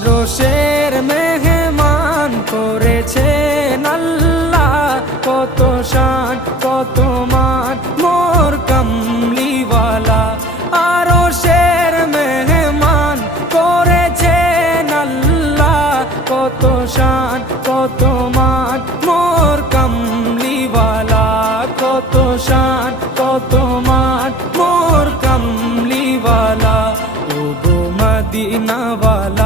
আরশের মেহমান করেছেন আল্লাহ, কত শান কত মান মোর কামলিওয়ালা। আরশের মেহমান করেছেন আল্লাহ, কত শান কত মান মোর কামলিওয়ালা, কত শান কত মান মোর কামলিওয়ালা। ও গো মদিনাওয়ালা